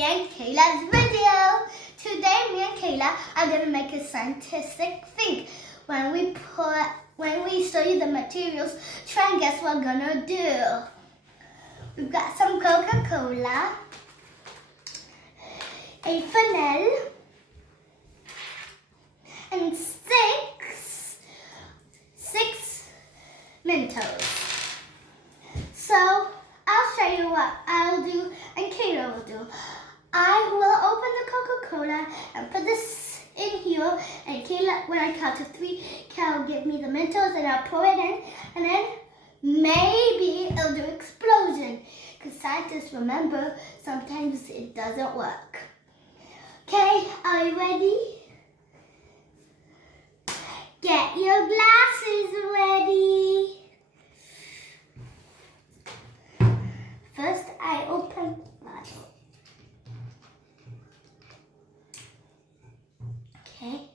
me and Kaylah's video. Today me and Kaylah are going to make a scientific thing. When we show you the materials, try and guess what we're going to do. We've got some Coca Cola, a funnel, and six Mentos. So I'll show you what I'll do and Kaylah will do. I will open the Coca-Cola and put this in here, and Kaylah, when I count to 3, Kaylah will give me the Mentos and I'll pour it in, and then maybe it'll do explosion. Because scientists remember, sometimes it doesn't work. Okay, are you ready? Get your glasses ready. First, I open the bottle. Okay.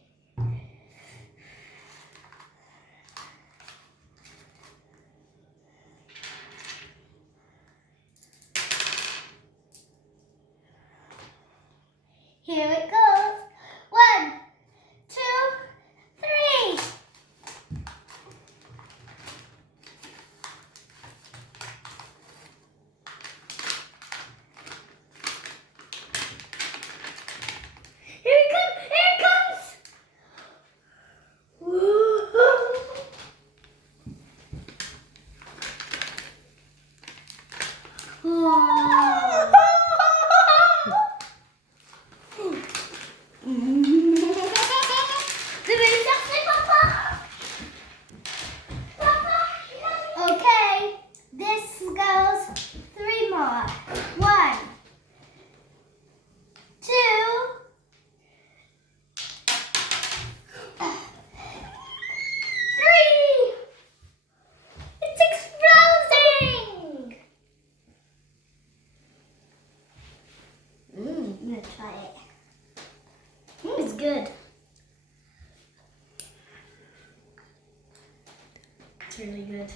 Here it goes. 1, 2, 3. Here it comes! Here it comes! Okay, this goes 3 more. 1, 2, 3. It's exploding. I'm gonna try it. It's good. It's really good.